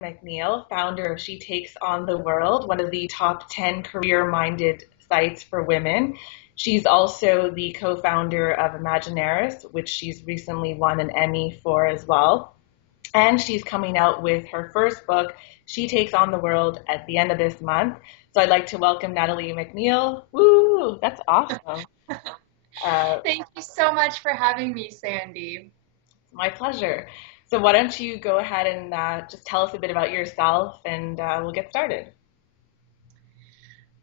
MacNeil, founder of She Takes on the World, one of the top 10 career-minded sites for women. She's also the co-founder of Imaginaris, which she's recently won an Emmy for as well. And she's coming out with her first book, She Takes on the World, at the end of this month. So I'd like to welcome Natalie MacNeil. Woo! That's awesome. Thank you so much for having me, Sandy. My pleasure. So why don't you go ahead and just tell us a bit about yourself, and we'll get started.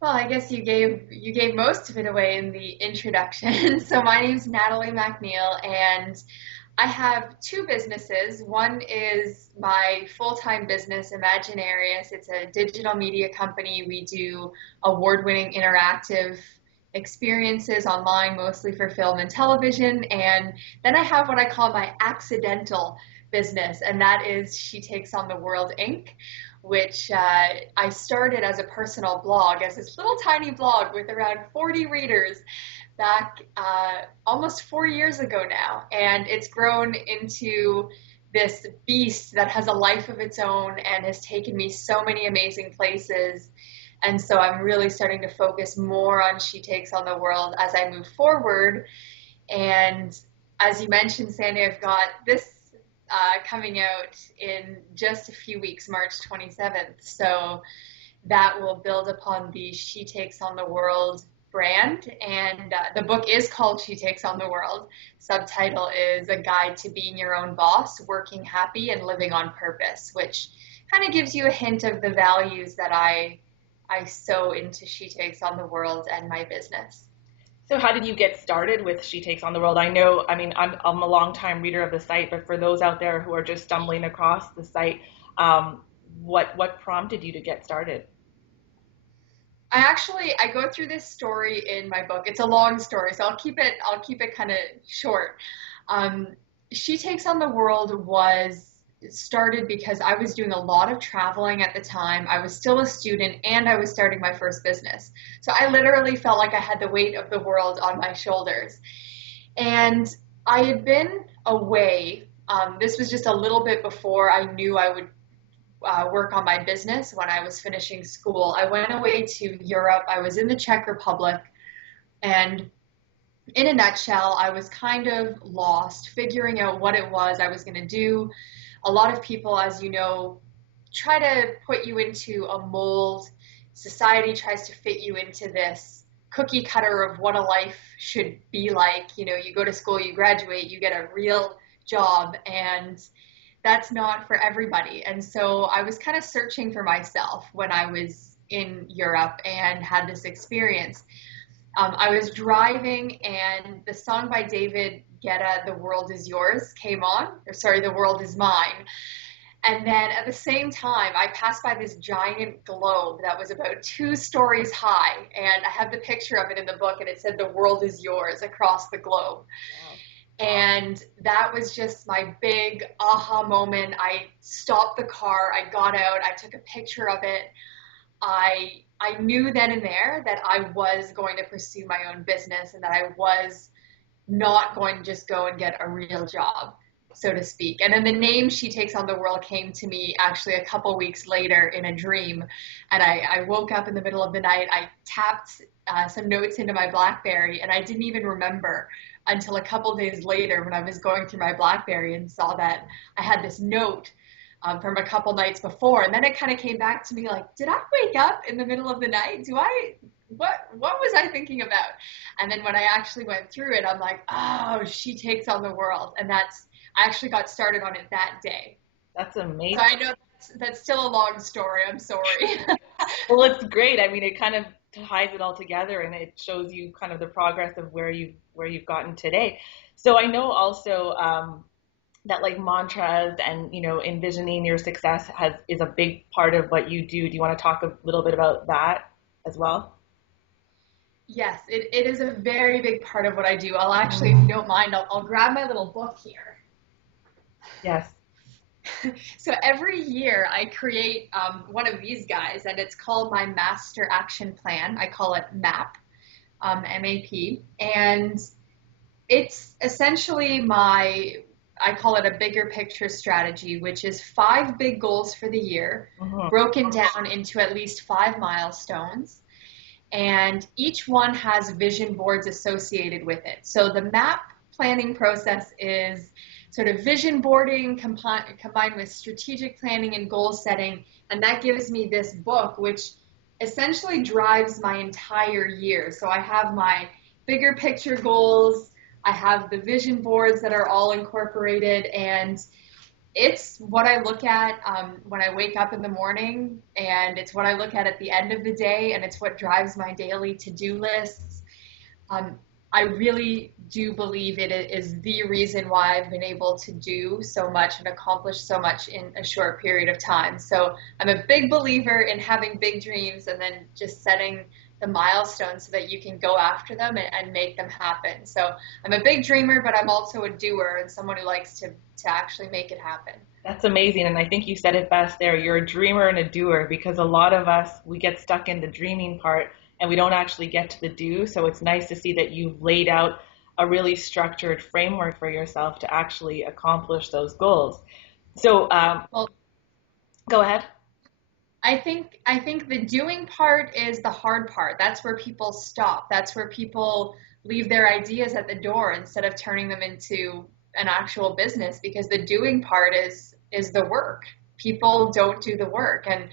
Well, I guess you gave most of it away in the introduction. So my name's Natalie MacNeil, and I have two businesses. One is my full-time business, Imaginarius. It's a digital media company. We do award-winning interactive experiences online, mostly for film and television. And then I have what I call my accidental business, and that is She Takes on the World Inc., which I started as a personal blog, as this little tiny blog with around 40 readers back almost 4 years ago now. And it's grown into this beast that has a life of its own and has taken me so many amazing places. And so I'm really starting to focus more on She Takes on the World as I move forward. And as you mentioned, Sandy, I've got this coming out in just a few weeks, March 27th. So that will build upon the She Takes on the World brand. And the book is called She Takes on the World. Subtitle is A Guide to Being Your Own Boss, Working Happy, and Living on Purpose, which kind of gives you a hint of the values that I sow into She Takes on the World and my business. So how did you get started with She Takes on the World? I know, I mean, I'm a long-time reader of the site, but for those out there who are just stumbling across the site, what prompted you to get started? I go through this story in my book. It's a long story, so I'll keep it kind of short. Um, she Takes on the World was started because I was doing a lot of traveling at the time. I was still a student and I was starting my first business. So I literally felt like I had the weight of the world on my shoulders. And I had been away. This was just a little bit before I knew I would work on my business when I was finishing school. I went away to Europe. I was in the Czech Republic. And in a nutshell, I was kind of lost, figuring out what it was I was going to do. A lot of people, as you know, try to put you into a mold. Society tries to fit you into this cookie cutter of what a life should be like. You know, you go to school, you graduate, you get a real job, and that's not for everybody. And so I was kind of searching for myself when I was in Europe and had this experience. I was driving and the song by David Guetta, The World Is Yours, came on, or sorry, The World Is Mine. And then at the same time, I passed by this giant globe that was about 2 stories high. And I have the picture of it in the book, and it said, The World Is Yours, across the globe. Wow. And that was just my big aha moment. I stopped the car, I got out, I took a picture of it. I knew then and there that I was going to pursue my own business and that I was not going to just go and get a real job, so to speak. And then the name She Takes on the World came to me actually a couple weeks later in a dream. And I woke up in the middle of the night. I tapped some notes into my BlackBerry, and I didn't even remember until a couple days later when I was going through my BlackBerry and saw that I had this note from a couple nights before. And then it kind of came back to me like, did I wake up in the middle of the night? What was I thinking about? And then when I actually went through it, I'm like, oh, She Takes on the World. And I actually got started on it that day. That's amazing. So I know that's still a long story. I'm sorry. Well, it's great. I mean, it kind of ties it all together, and it shows you kind of the progress of where you've gotten today. So I know also that like mantras and envisioning your success is a big part of what you do. Do you want to talk a little bit about that as well? Yes, it is a very big part of what I do. I'll actually, if you don't mind, I'll grab my little book here. Yes. So every year I create one of these guys, and it's called my Master Action Plan. I call it MAP, MAP. And it's essentially my I call it a bigger picture strategy, which is 5 big goals for the year, Hmm. broken down into at least 5 milestones. And each one has vision boards associated with it. So the map planning process is sort of vision boarding combined with strategic planning and goal setting. And that gives me this book, which essentially drives my entire year. So I have my bigger picture goals, I have the vision boards that are all incorporated, and it's what I look at when I wake up in the morning, and it's what I look at the end of the day, and it's what drives my daily to-do lists. Um, I really do believe it is the reason why I've been able to do so much and accomplish so much in a short period of time. So I'm a big believer in having big dreams and then just setting the milestones so that you can go after them and make them happen. So I'm a big dreamer, but I'm also a doer and someone who likes to actually make it happen. That's amazing. And I think you said it best there. You're a dreamer and a doer, because a lot of us, we get stuck in the dreaming part and we don't actually get to the do. So it's nice to see that you've laid out a really structured framework for yourself to actually accomplish those goals. So Well, go ahead. I think the doing part is the hard part. That's where people stop. That's where people leave their ideas at the door instead of turning them into an actual business, because the doing part is the work. People don't do the work. And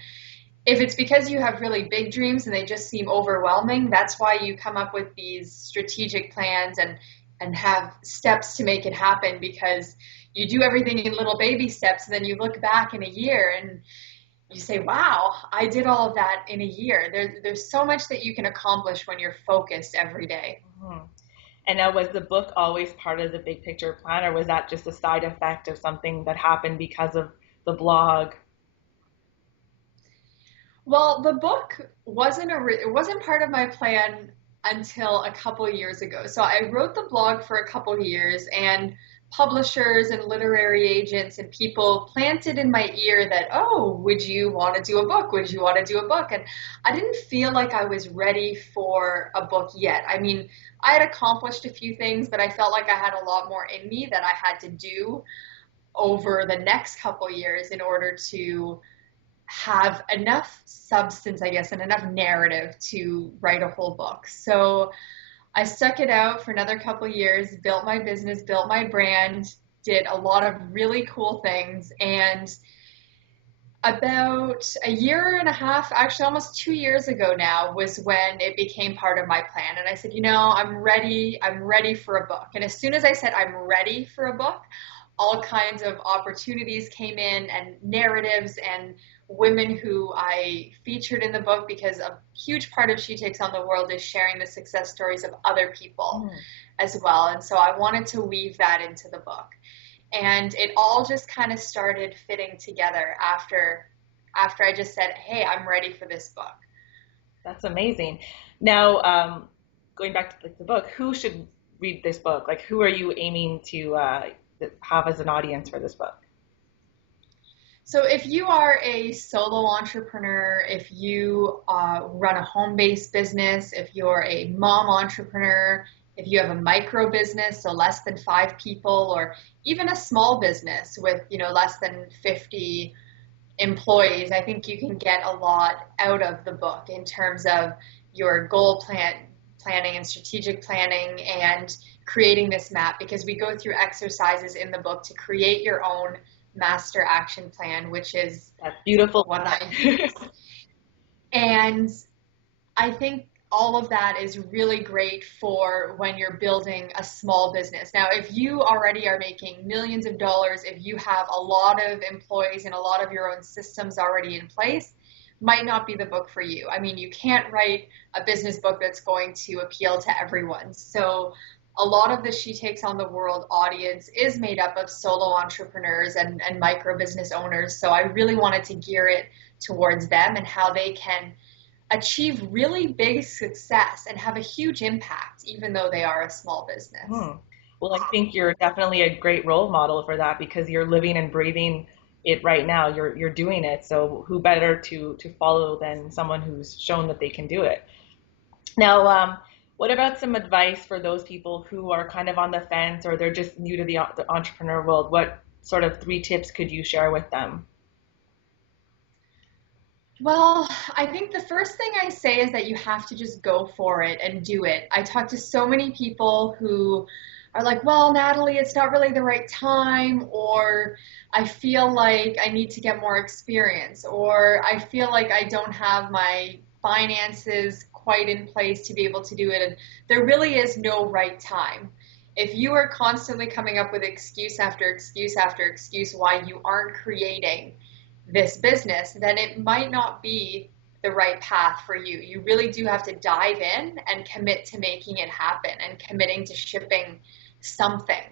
if it's because you have really big dreams and they just seem overwhelming, that's why you come up with these strategic plans and have steps to make it happen, because you do everything in little baby steps and then you look back in a year and you say, wow, I did all of that in a year. There's so much that you can accomplish when you're focused every day. Mhm. And now, was the book always part of the big picture plan, or was that just a side effect of something that happened because of the blog? Well, the book it wasn't part of my plan until a couple years ago. So I wrote the blog for a couple years, and publishers and literary agents and people planted in my ear that, oh, would you want to do a book? Would you want to do a book? And I didn't feel like I was ready for a book yet. I mean, I had accomplished a few things, but I felt like I had a lot more in me that I had to do over the next couple years in order to have enough substance, I guess, and enough narrative to write a whole book. So I stuck it out for another couple years, built my business, built my brand, did a lot of really cool things. And about a year and a half, actually almost 2 years ago now, was when it became part of my plan. And I said, I'm ready for a book. And as soon as I said I'm ready for a book, all kinds of opportunities came in and narratives and women who I featured in the book, because a huge part of She Takes on the World is sharing the success stories of other people as well. And so I wanted to weave that into the book. And it all just kind of started fitting together after I just said, hey, I'm ready for this book. That's amazing. Now, going back to the book, who should read this book? Like, who are you aiming to have as an audience for this book? So if you are a solo entrepreneur, if you run a home-based business, if you're a mom entrepreneur, if you have a micro business, so less than 5 people, or even a small business with, less than 50 employees, I think you can get a lot out of the book in terms of your planning and strategic planning and creating this map, because we go through exercises in the book to create your own master action plan, which is That's beautiful. what I use. And I think all of that is really great for when you're building a small business. Now, if you already are making millions of dollars, if you have a lot of employees and a lot of your own systems already in place, might not be the book for you. I mean, you can't write a business book that's going to appeal to everyone. So a lot of the She Takes on the World audience is made up of solo entrepreneurs and micro business owners. So I really wanted to gear it towards them and how they can achieve really big success and have a huge impact, even though they are a small business. Well, I think you're definitely a great role model for that, because you're living and breathing it right now. You're doing it. So who better to follow than someone who's shown that they can do it? Now, What about some advice for those people who are kind of on the fence or they're just new to the entrepreneur world? What sort of three tips could you share with them? Well, I think the first thing I say is that you have to just go for it and do it. I talk to so many people who are like, well, Natalie, it's not really the right time, or I feel like I need to get more experience, or I feel like I don't have my finances quite in place to be able to do it. And there really is no right time. If you are constantly coming up with excuse after excuse after excuse why you aren't creating this business, then it might not be the right path for you. You really do have to dive in and commit to making it happen and committing to shipping something.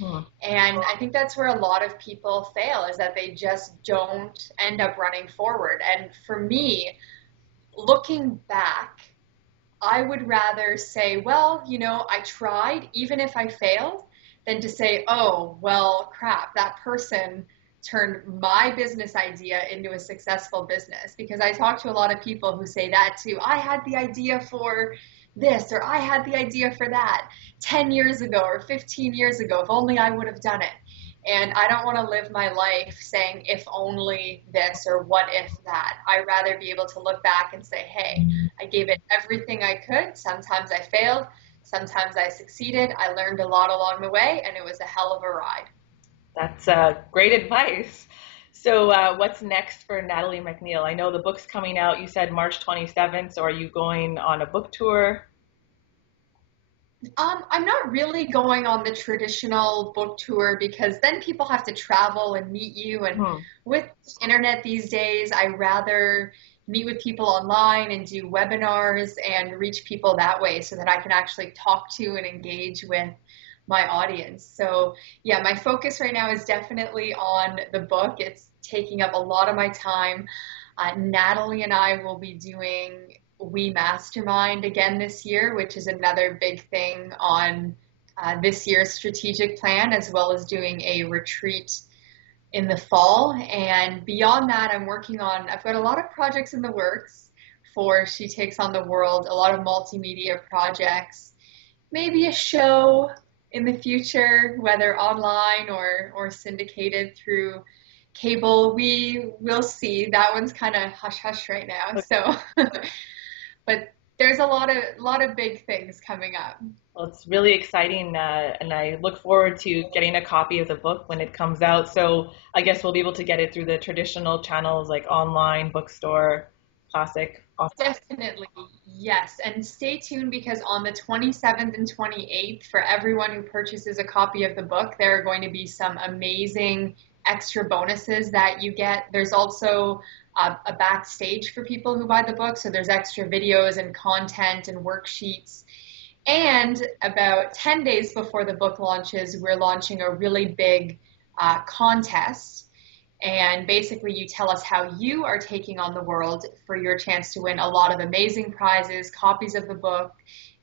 Mhm. And I think that's where a lot of people fail, is that they just don't end up running forward. And for me, looking back, I would rather say, well, I tried, even if I failed, than to say, oh, well, crap, that person turned my business idea into a successful business. Because I talk to a lot of people who say that too. I had the idea for this, or I had the idea for that 10 years ago or 15 years ago. If only I would have done it. And I don't want to live my life saying, if only this or what if that. I'd rather be able to look back and say, hey, I gave it everything I could. Sometimes I failed. Sometimes I succeeded. I learned a lot along the way, and it was a hell of a ride. That's great advice. So, what's next for Natalie MacNeil? I know the book's coming out. You said March 27th. So, are you going on a book tour? I'm not really going on the traditional book tour because then people have to travel and meet you. And Hmm. with internet these days, I rather meet with people online and do webinars and reach people that way so that I can actually talk to and engage with my audience. So yeah, my focus right now is definitely on the book. It's taking up a lot of my time. Natalie and I will be doing We Mastermind again this year, which is another big thing on this year's strategic plan, as well as doing a retreat in the fall. And beyond that, I've got a lot of projects in the works for She Takes on the World, a lot of multimedia projects, maybe a show in the future, whether online or syndicated through cable. We will see. That one's kind of hush hush right now. So, but there's a lot of big things coming up. Well, it's really exciting, and I look forward to getting a copy of the book when it comes out. So, I guess we'll be able to get it through the traditional channels like online, bookstore, classic. Definitely, yes. And stay tuned because on the 27th and 28th, for everyone who purchases a copy of the book, there are going to be some amazing extra bonuses that you get. There's also a backstage for people who buy the book. So there's extra videos and content and worksheets. And about 10 days before the book launches, we're launching a really big contest. And basically, you tell us how you are taking on the world for your chance to win a lot of amazing prizes, copies of the book,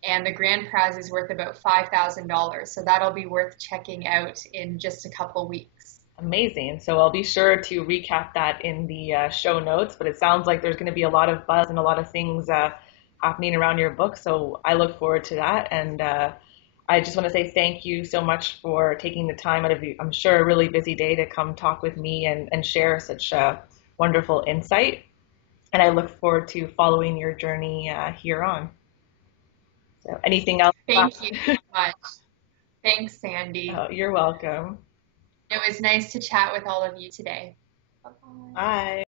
and the grand prize is worth about $5,000. So that'll be worth checking out in just a couple weeks. Amazing. So I'll be sure to recap that in the show notes, but it sounds like there's going to be a lot of buzz and a lot of things happening around your book. So I look forward to that. And I just want to say thank you so much for taking the time out of, I'm sure, a really busy day to come talk with me and share such wonderful insight. And I look forward to following your journey here on. So anything else? Thank you so much. Thanks, Sandy. Oh, you're welcome. It was nice to chat with all of you today. Bye-bye. Bye.